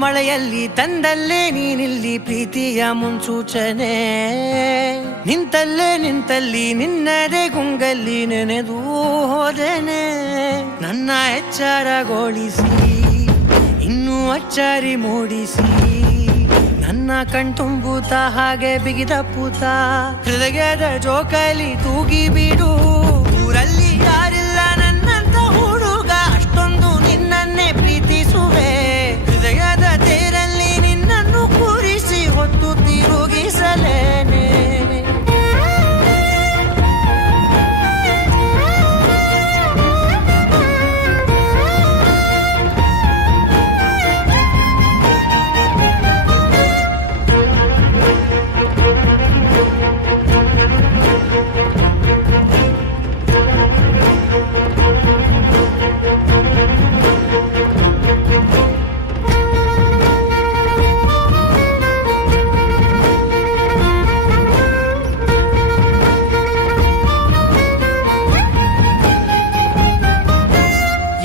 ಮಳೆಯಲ್ಲಿ ತಂದಲ್ಲೇ ನೀನಿಲ್ಲಿ ಪ್ರೀತಿಯ ಮುನ್ಸೂಚನೆ, ನಿಂತಲ್ಲಿ ನಿನ್ನದೇ ಗುಂಗಲ್ಲಿ ನೆನೆದು ಹೋದೆನೆ. ನನ್ನ ಎಚ್ಚರಗೊಳಿಸಿ ಇನ್ನೂ ಅಚ್ಚರಿ ಮೂಡಿಸಿ, ನನ್ನ ಕಣ್ತುಂಬುತ್ತ ಹಾಗೆ ಬಿಗಿದ ಪೂತ ಹೃದಯದ ಜೋಕಾಲಿ ತೂಗಿ ಬಿಡು. ಊರಲ್ಲಿ ಯಾರಿಲ್ಲ ನನ್ನಂತ ಹುಡುಗ, ಅಷ್ಟೊಂದು ನಿನ್ನನ್ನೇ ಪ್ರೀತಿಸುವೆ. ಹೃದಯದ ತೇರಲ್ಲಿ ನಿನ್ನನ್ನು ಕೂರಿಸಿ ಹೊತ್ತು ತಿರುಗಿಸಲೇನೆ.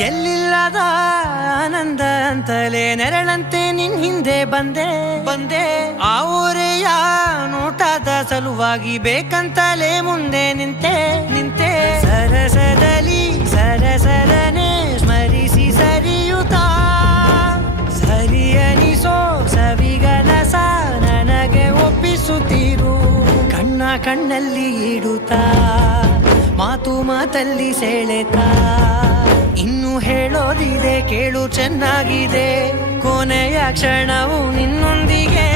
ಎಲ್ಲಿಲ್ಲದ ಆನಂದ ಅಂತಲೇ ನೆರಳಂತೆ ನಿನ್ ಹಿಂದೆ ಬಂದೆ. ಆ ಊರೆಯ ನೋಟದ ಸಲುವಾಗಿ ಬೇಕಂತಲೇ ಮುಂದೆ ನಿಂತೆ. ಸರಸರನೆ ಸ್ಮರಿಸಿ ಸರಿಯುತ್ತಾ, ಸರಿಯನಿಸೋ ಸವಿಗನಸ ನನಗೆ ಒಪ್ಪಿಸುತ್ತೀರು. ಕಣ್ಣಲ್ಲಿ ಇಡುತ್ತಾ, ಮಾತಲ್ಲಿ ಸೆಳೆತಾ, ಇನ್ನು ಹೇಳೋದಿದೆ ಕೇಳು ಚೆನ್ನಾಗಿದೆ. ಕೊನೆಯ ಕ್ಷಣವು ನಿನ್ನೊಂದಿಗೆ.